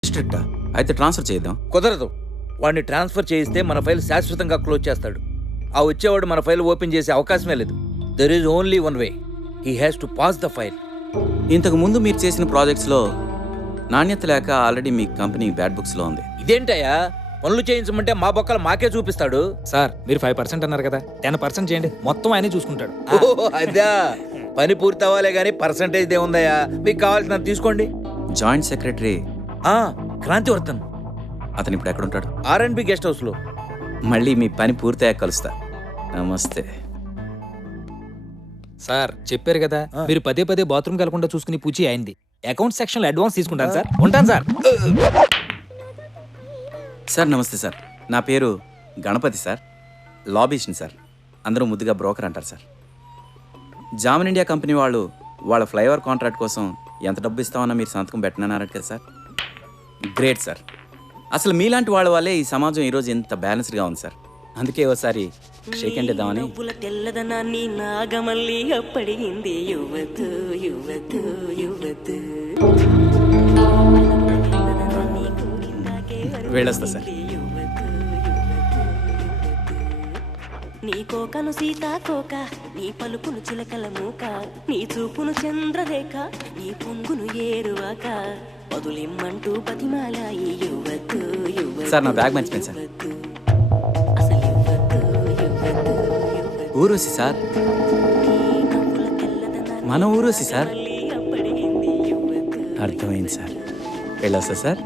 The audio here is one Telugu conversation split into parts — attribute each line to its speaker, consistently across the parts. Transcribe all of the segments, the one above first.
Speaker 1: స్ట్రిక్టా? అయితే ట్రాన్స్ఫర్ చేద్దాం.
Speaker 2: కుదరదు. వాడిని ట్రాన్స్ఫర్ చేయిస్తే మన ఫైల్ శాశ్వతంగా క్లోజ్ చేస్తాడు. ఆ వచ్చేవాడు మన ఫైల్ ఓపెన్ చేసే అవకాశమే లేదు. There is only one way. He has to pass the file.
Speaker 1: ఇంతకు ముందు మీరు చేసిన ప్రాజెక్ట్స్లో నాణ్యత లేక ఆల్రెడీ మీ కంపెనీ బ్యాడ్ బుక్స్లో ఉంది.
Speaker 2: ఇదేంటయ్యా, పనులు చేయించమంటే మా బొక్కలు మాకే చూపిస్తాడు.
Speaker 3: సార్ మీరు 5% అన్నారు కదా, 10% చేయండి, మొత్తం ఆయనే చూసుకుంటాడు.
Speaker 2: అదా, పని పూర్తి అవ్వాలే గానీ పర్సంటేజ్ దేముందయ్యా. మీకు కావాల్సినంత తీసుకోండి.
Speaker 1: జాయింట్ సెక్రటరీ
Speaker 2: క్రాంతివర్ధన్
Speaker 1: అతను ఇప్పుడు ఎక్కడ ఉంటాడు?
Speaker 2: R&B గెస్ట్ హౌస్ లో.
Speaker 1: మళ్ళీ మీ పని పూర్తయ్యాక కలుస్తా. నమస్తే
Speaker 3: సార్ చెప్పారు కదా, మీరు పదే పదే బాత్రూమ్ కలకుండా చూసుకుని పూచి అయింది. అకౌంట్ సెక్షన్ లో అడ్వాన్స్ తీసుకుంటాను సార్. ఉంటాను సార్.
Speaker 1: సార్ నమస్తే సార్. నా పేరు గణపతి సార్. లాబీషన్ సార్. అందరూ ముద్దుగా బ్రోకర్ అంటారు సార్. జామన్ ఇండియా కంపెనీ వాళ్ళు వాళ్ళ ఫ్లైఓవర్ కాంట్రాక్ట్ కోసం ఎంత డబ్బు ఇస్తామన్నా మీరు సంతకం పెట్టనన్నారట కదా సార్. Great sir. అసలు మీలాంటి వాళ్ళ వల్లే ఈ సమాజం ఈరోజు ఎంత బ్యాలెన్స్డ్గా ఉంది సార్. అందుకే ఒకసారి షేక్ హ్యాండ్ ఇద్దామని.
Speaker 4: తెల్లదనాన్ని నాగమల్లి అప్పడిగింది యువతు యువతు యువతు.
Speaker 1: వెళ్ళొస్తా సార్.
Speaker 4: నీ కోకను సీతాకోక, నీ పలుకును చిలకల మూక, నీ చూపును చంద్రరేఖ, నీ పొంగును ఏరువాక, వదులిమ్మంటూ బతిమాల ఈ యువతు యువతు.
Speaker 1: సార్ నా బ్యాగ్ మర్చిపోయింది సార్.
Speaker 4: అసలు యువతు యువతు యువతు.
Speaker 1: ఊరోసి సార్. మన ఊరోసి సార్.
Speaker 4: అప్పడిగింది యువతు.
Speaker 1: అర్థమైంది సార్. వెళ్ళొస్తా సార్.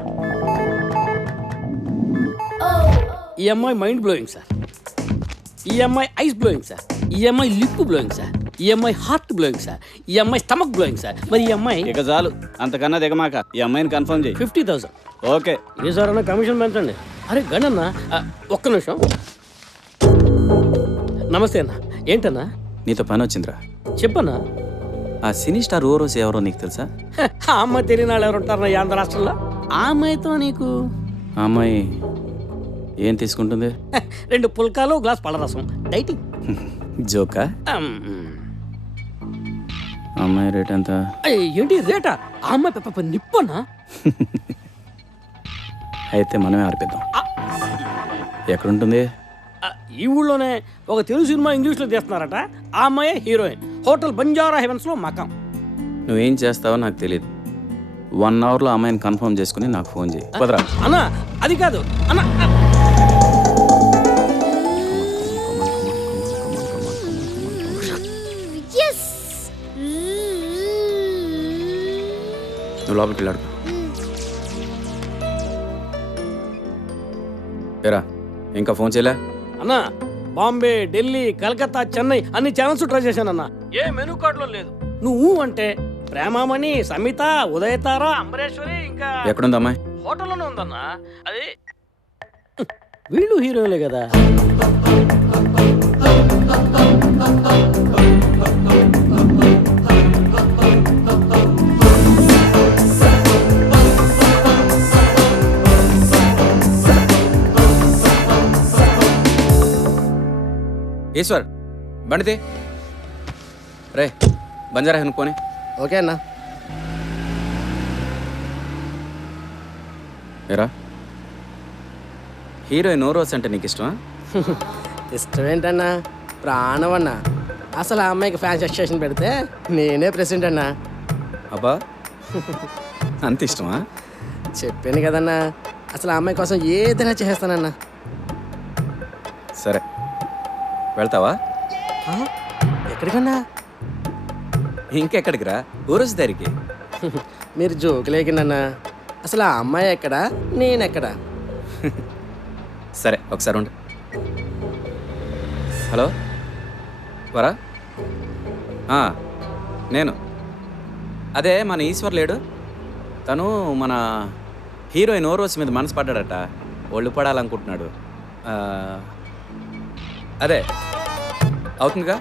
Speaker 5: ఈ అమ్మాయి మైండ్ బ్లోయింగ్ సార్. ఈ అమ్మాయి ఐస్ బ్లోయింగ్ సార్. ఈ అమ్మాయి లిప్ బ్లోయింగ్ సార్. ఈ అమ్మాయి హార్ట్ బ్లోయింగ్ సార్. ఈ అమ్మాయి స్టమక్ బ్లోయింగ్ సార్. మరి ఈ అమ్మాయి
Speaker 6: ఇక చాలు, అంతకన్నా దిగమాక. ఈ అమ్మాయిని కన్ఫర్మ్ చేయి.
Speaker 5: 50,000.
Speaker 6: ఓకే.
Speaker 5: ఏ సార్ అన్న కమిషన్ పెంచండి. అరే గణన్న, ఒక్క నిమిషం. నమస్తే అన్న. ఏంటన్నా?
Speaker 1: నీతో పని వచ్చిందిరా.
Speaker 5: చెప్పన్నా.
Speaker 1: ఆ సినీ స్టార్ ఊరోసి ఎవరో నీకు తెలుసా?
Speaker 5: ఆ అమ్మాయి తెలియని వాళ్ళు ఎవరు ఉంటారన్నా ఈ ఆంధ్ర రాష్ట్రంలో? ఆ అమ్మాయితో నీకు
Speaker 1: ఆ అమ్మాయి ఏం తీసుకుంటుంది?
Speaker 5: 2 పుల్కాలు, గ్లాస్ పళ్ళరసం. డైటింగ్.
Speaker 1: జోకా? అమ్మాయి రేట్ ఎంత?
Speaker 5: ఏంటి రేటా? ఆ అమ్మాయి నిప్పనా?
Speaker 1: అయితే మనమే ఆర్పిద్దాం. ఎక్కడుంటుంది?
Speaker 5: ఈ ఊళ్ళోనే ఒక తెలుగు సినిమా ఇంగ్లీష్లో తీస్తున్నారట. ఆ అమ్మాయి హీరోయిన్. హోటల్ బంజారా హెవెన్స్ లో మకాం.
Speaker 1: నువ్వేం చేస్తావో నాకు తెలియదు. 1 అవర్లో అమ్మాయిని కన్ఫర్మ్ చేసుకుని నాకు ఫోన్ చేయి. కుదరా?
Speaker 5: అన్నా అది కాదు అన్నా.
Speaker 1: నువ్వు లోపలికి వెళ్ళాడు. ఏరా ఇంకా ఫోన్ చేయలే?
Speaker 5: అన్నా బాంబే, ఢిల్లీ, కలకత్తా, చెన్నై అన్ని ఛానల్స్ ట్రై చేశానన్నా. ఏ మెనూ కార్డులో లేదు. నువ్వు అంటే ప్రేమామణి, సమిత, ఉదయతార, అంబరేశ్వరి, ఇంకా
Speaker 1: ఎక్కడుంది అమ్మాయి?
Speaker 5: హోటల్లోనే ఉందన్నా. అది వీళ్ళు హీరోలే కదా.
Speaker 1: ఈశ్వర్ బండితే రే బంజారా అనుకోని.
Speaker 5: ఓకే అన్నా.
Speaker 1: ఏరా హీరోయిన్ ఊరోసి అంటే నీకు ఇష్టమా?
Speaker 7: ఇష్టమేంటన్నా, ప్రాణం అన్నా. అసలు ఆ అమ్మాయికి ఫ్యాన్స్ అసోసియేషన్ పెడితే నేనే ప్రెసిడెంట్ అన్నా.
Speaker 1: అబ్బా అంత ఇష్టమా?
Speaker 7: చెప్పాను కదన్నా, అసలు ఆ అమ్మాయి కోసం ఏదైనా చేస్తానన్నా.
Speaker 1: సరే వెళ్తావా?
Speaker 7: ఎక్కడికన్నా?
Speaker 1: ఇంకెక్కడికి రా, ఊరోసి దారికి.
Speaker 7: మీరు జోకులేకిందన్నా. అసలు ఆ అమ్మాయి ఎక్కడా, నేనెక్కడా?
Speaker 1: సరే ఒకసారి ఉండు. హలో వరా? నేను అదే మన ఈశ్వర్ లేడు, తను మన హీరోయిన్ ఓరోసి మీద మనసు పడ్డాడట. ఒళ్ళు పడాలనుకుంటున్నాడు. అదే అవుతుందిగా.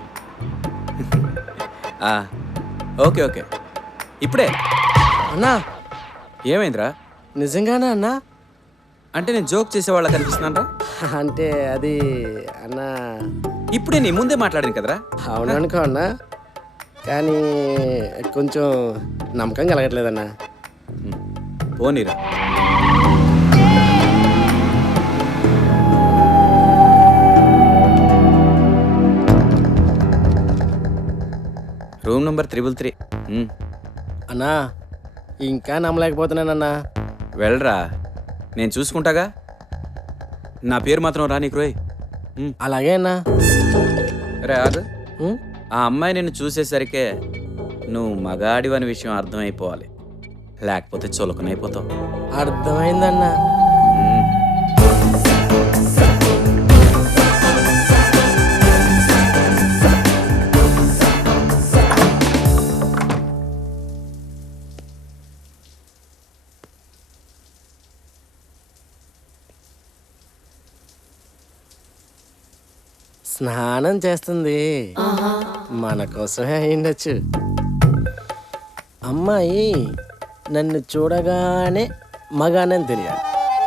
Speaker 1: ఓకే ఓకే ఇప్పుడే.
Speaker 7: అన్నా
Speaker 1: ఏమైందిరా?
Speaker 7: నిజంగానా అన్నా?
Speaker 1: అంటే నేను జోక్ చేసేవాళ్ళ కనిపిస్తున్నానరా?
Speaker 7: అంటే అది అన్నా,
Speaker 1: ఇప్పుడే నీ ముందే మాట్లాడాను కదరా.
Speaker 7: అవుననుకో అన్నా, కానీ కొంచెం నమ్మకం కలగట్లేదన్నా.
Speaker 1: పోనీరా. Room number 333.
Speaker 7: అన్నా ఇంకా నమ్మలేకపోతున్నానన్నా.
Speaker 1: వెళ్ళరా, నేను చూసుకుంటాగా. నా పేరు మాత్రం రా నీకు రోయ్.
Speaker 7: అలాగే అన్నా.
Speaker 1: రే ఆగు.
Speaker 7: ఉం?
Speaker 1: ఆ అమ్మాయి నిన్ను చూసేసరికే నువ్వు మగాడివని విషయం అర్థమైపోవాలి, లేకపోతే చులకనైపోతావు.
Speaker 7: అర్థమైందన్నా. స్నానం చేస్తుంది, మన కోసమే అయిండొచ్చు. అమ్మాయి నన్ను చూడగానే మగానని తెలియాలి.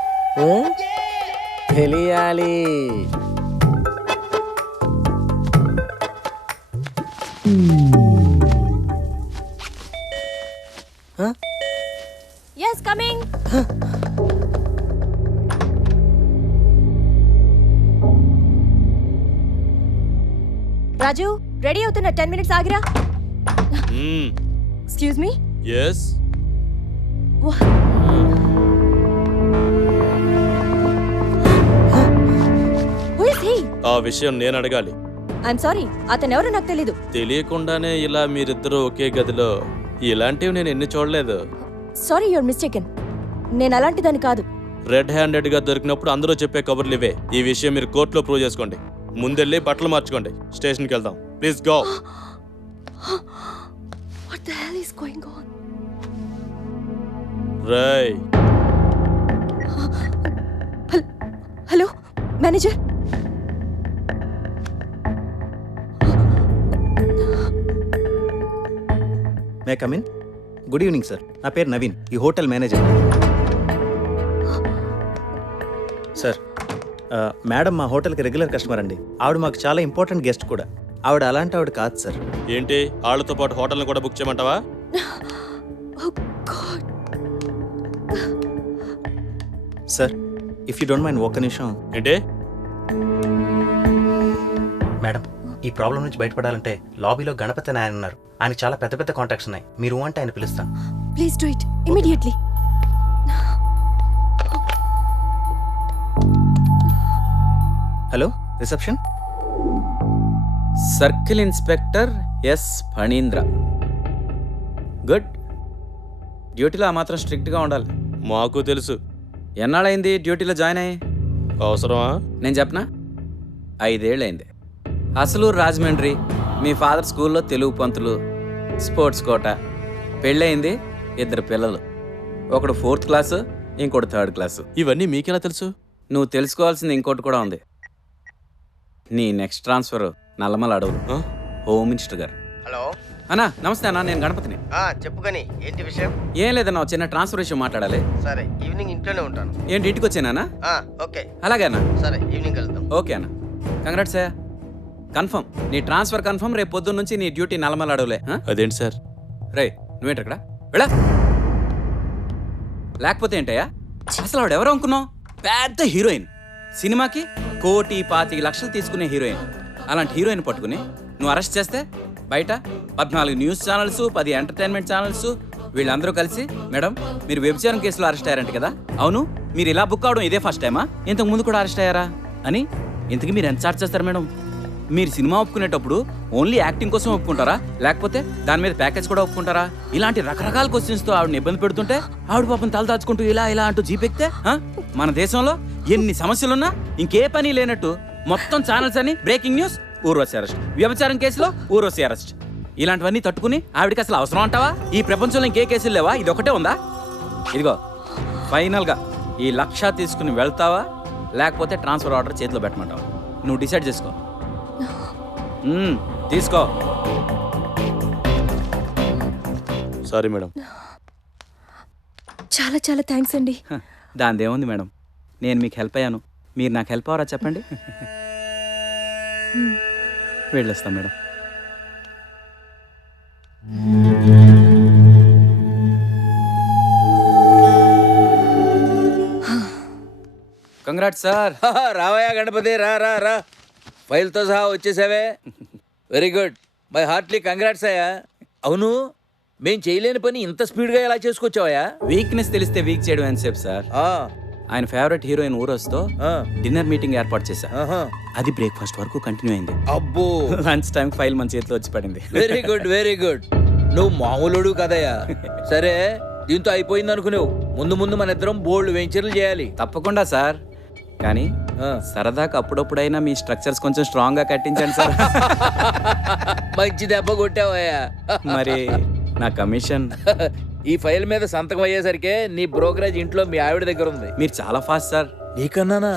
Speaker 7: తెలియాలి.
Speaker 8: Yes, coming. రాజు, రెడీ అవుతున్న 10 minutes ఆగిరా. Excuse me.
Speaker 9: yes
Speaker 8: who is he?
Speaker 9: ఆ విషయం నేను అడగాలి.
Speaker 8: ఐఎమ్ సారీ, అతను ఎవరో నాకు తెలీదు.
Speaker 9: తెలియకుండానే ఇలా మీరిద్దరూ ఒకే గదిలో, ఇలాంటివి నేను ఎన్ని చూడలేదు.
Speaker 8: Sorry, your mistaken. నేను అలాంటిదాన్ని కాదు.
Speaker 9: రెడ్ హ్యాండెడ్ గా దొరికినప్పుడు అందరూ చెప్పే కబుర్లు ఇవే. ఈ విషయం మీరు కోర్టులో ప్రూవ్ చేసుకోండి. ముందెళ్ళి బట్టలు మార్చుకోండి, స్టేషన్కి వెళ్దాం. Please go.
Speaker 8: What the hell is going on?
Speaker 9: రై
Speaker 8: hello manager.
Speaker 10: May come in. Good evening sir, నా పేరు నవీన్, ఈ హోటల్ మేనేజర్. సార్, మేడం మా హోటల్కి రెగ్యులర్ కస్టమర్ అండి. ఆవిడ మాకు చాలా ఇంపార్టెంట్ గెస్ట్ కూడా. ఆవిడ అలాంటి ఆవిడ కాదు సార్.
Speaker 9: ఏంటి, వాళ్ళతో పాటు హోటల్ని కూడా బుక్ చేయమంటావా?
Speaker 10: Sir, if you don't mind ఒక్క నిమిషం.
Speaker 9: ఏంటి?
Speaker 10: మేడం, ఈ ప్రాబ్లం నుంచి బయటపడాలంటే లాబీలో గణపతి అని ఆయన ఉన్నారు. ఆయనకు చాలా పెద్ద పెద్ద కాంటాక్ట్స్ ఉన్నాయి. మీరు అంటే ఆయన పిలుస్తాను.
Speaker 8: Please do it immediately.
Speaker 10: Hello, reception.
Speaker 1: Circle inspector S Phanindra. Good. డ్యూటీలో ఆ మాత్రం స్ట్రిక్ట్గా ఉండాలి.
Speaker 9: మాకు తెలుసు.
Speaker 1: ఎన్నాళ్ళైంది డ్యూటీలో జాయిన్ అయ్యి?
Speaker 9: అవసరమా?
Speaker 1: నేను చెప్పనా, 5 ఏళ్ళైంది. అసలు రాజమండ్రి, మీ ఫాదర్ స్కూల్లో తెలుగు పంతులు, స్పోర్ట్స్ కోట. పెళ్ళయింది, 2 పిల్లలు. ఒకడు 4th క్లాసు, ఇంకోటి 3rd క్లాసు.
Speaker 9: ఇవన్నీ మీకెలా తెలుసు?
Speaker 1: నువ్వు తెలుసుకోవాల్సింది ఇంకోటి కూడా ఉంది. నీ నెక్స్ట్ ట్రాన్స్ఫర్ నల్లమల అడవులు. హోమ్ మినిస్టర్ గారు.
Speaker 11: హలో
Speaker 1: అన్నా, నమస్తే అన్నా, నేను గణపతిని.
Speaker 11: చెప్పు కానీ ఏంటి విషయం?
Speaker 1: ఏం లేదన్నా, చిన్న ట్రాన్స్ఫర్ విషయం మాట్లాడాలి.
Speaker 11: సరే, ఈవినింగ్ ఇంట్లోనే ఉంటాను.
Speaker 1: ఏంటి, ఇంటికి వచ్చానా?
Speaker 11: ఓకే.
Speaker 1: అలాగే అన్న.
Speaker 11: సరే, ఈవినింగ్ వెళ్దాం.
Speaker 1: ఓకే అన్న, కంగ్రాట్స్ అయ్యా. కన్ఫర్మ్, నీ ట్రాన్స్ఫర్ కన్ఫర్మ్. రేపు పొద్దున్న నుంచి నీ డ్యూటీ నల్లమల అడవులే.
Speaker 9: అదేంటి సార్?
Speaker 1: రే, నువ్వేంటి ఇక్కడ? వెళ్ళా. లేకపోతే ఏంటయ్యా, అసలు ఆవిడ ఎవరు అనుకున్నావు? పెద్ద హీరోయిన్. సినిమాకి 1,25,00,000 తీసుకునే హీరోయిన్. అలాంటి హీరోయిన్ పట్టుకుని నువ్వు అరెస్ట్ చేస్తే బయట 14 న్యూస్ ఛానల్స్, 10 ఎంటర్టైన్మెంట్ ఛానల్స్ వీళ్ళందరూ కలిసి, మేడం మీరు వ్యభిచారం కేసులో అరెస్ట్ అయ్యారంట కదా? అవును, మీరు ఇలా బుక్ అవడం ఇదే ఫస్ట్ టైమా? ఇంతకు ముందు కూడా అరెస్ట్ అయ్యారా అని. ఇంతకీ మీరు ఎంత చార్జ్ చేస్తారు మేడం? మీరు సినిమా ఒప్పుకునేటప్పుడు ఓన్లీ యాక్టింగ్ కోసం ఒప్పుకుంటారా, లేకపోతే దాని మీద ప్యాకేజ్ కూడా ఒప్పుకుంటారా? ఇలాంటి రకరకాల క్వశ్చన్స్తో ఆవిడని ఇబ్బంది పెడుతుంటే ఆవిడ పాపం తల దాచుకుంటూ ఇలా ఇలా అంటూ జీపెక్తే, మన దేశంలో ఎన్ని సమస్యలున్నా ఇంకే పని లేనట్టు మొత్తం ఛానల్స్ అని బ్రేకింగ్ న్యూస్, ఊర్వశి అరెస్ట్, వ్యభిచారం కేసులో ఊర్వశి అరెస్ట్, ఇలాంటివన్నీ తట్టుకుని ఆవిడకి అసలు అవసరం అంటావా? ఈ ప్రపంచంలో ఇంకే కేసులు లేవా? ఇది ఒకటే ఉందా? ఇదిగో ఫైనల్గా ఈ 1,00,000 తీసుకుని వెళ్తావా, లేకపోతే ట్రాన్స్ఫర్ ఆర్డర్ చేతిలో పెట్టమంటావా? నువ్వు డిసైడ్ చేసుకో. తీసుకో.
Speaker 9: Sorry madam.
Speaker 8: చాలా చాలా థ్యాంక్స్ అండి.
Speaker 1: దానిదేముంది మేడం, నేను మీకు హెల్ప్ అయ్యాను, మీరు నాకు హెల్ప్ అవరా చెప్పండి. వెళ్ళొస్తాం మేడం. Congrats sir.
Speaker 2: రావయ్యా గణపతి, రా రా రా. ఫైల్తో సహా వచ్చేసావే. Very good, my heartly congrats అయ్యా. అవును మేం చేయలేని పని ఇంత స్పీడ్గా ఎలా చేసుకొచ్చావయ్యా?
Speaker 1: వీక్నెస్ తెలిస్తే వీక్ చేయడం ఎంతసేపు సార్?
Speaker 2: ఆ,
Speaker 1: ఆయన ఫేవరెట్ హీరోయిన్ ఊరొస్తో
Speaker 2: ఆ,
Speaker 1: డిన్నర్ మీటింగ్ ఏర్పాటు చేశా.
Speaker 2: ఆహా.
Speaker 1: అది బ్రేక్ఫాస్ట్ వరకు కంటిన్యూ అయింది.
Speaker 2: అబ్బో,
Speaker 1: లంచ్ టైం ఫైల్ మన చేతిలో వచ్చి పడింది.
Speaker 2: Very good very good. నువ్వు మామూలుడు కదయ్యా. సరే దీంతో అయిపోయింది అనుకునేవు. ముందు ముందు మన ఇద్దరం బోల్డ్ వెంచర్లు చేయాలి.
Speaker 1: తప్పకుండా సార్, కానీ
Speaker 2: ఆ.
Speaker 1: సరదాగా అప్పుడప్పుడైనా మీ స్ట్రక్చర్స్ కొంచెం స్ట్రాంగ్ గా కట్టించండి సార్.
Speaker 2: మంచి దెబ్బ కొట్టావయ్యా.
Speaker 1: మరి నా కమిషన్?
Speaker 2: ఈ ఫైల్ మీద సంతకం అయ్యేసరికి నీ బ్రోకరేజ్ ఇంట్లో మీ ఆవిడ దగ్గర ఉంది.
Speaker 1: మీరు చాలా ఫాస్ట్ సార్.
Speaker 2: నీకన్నానా?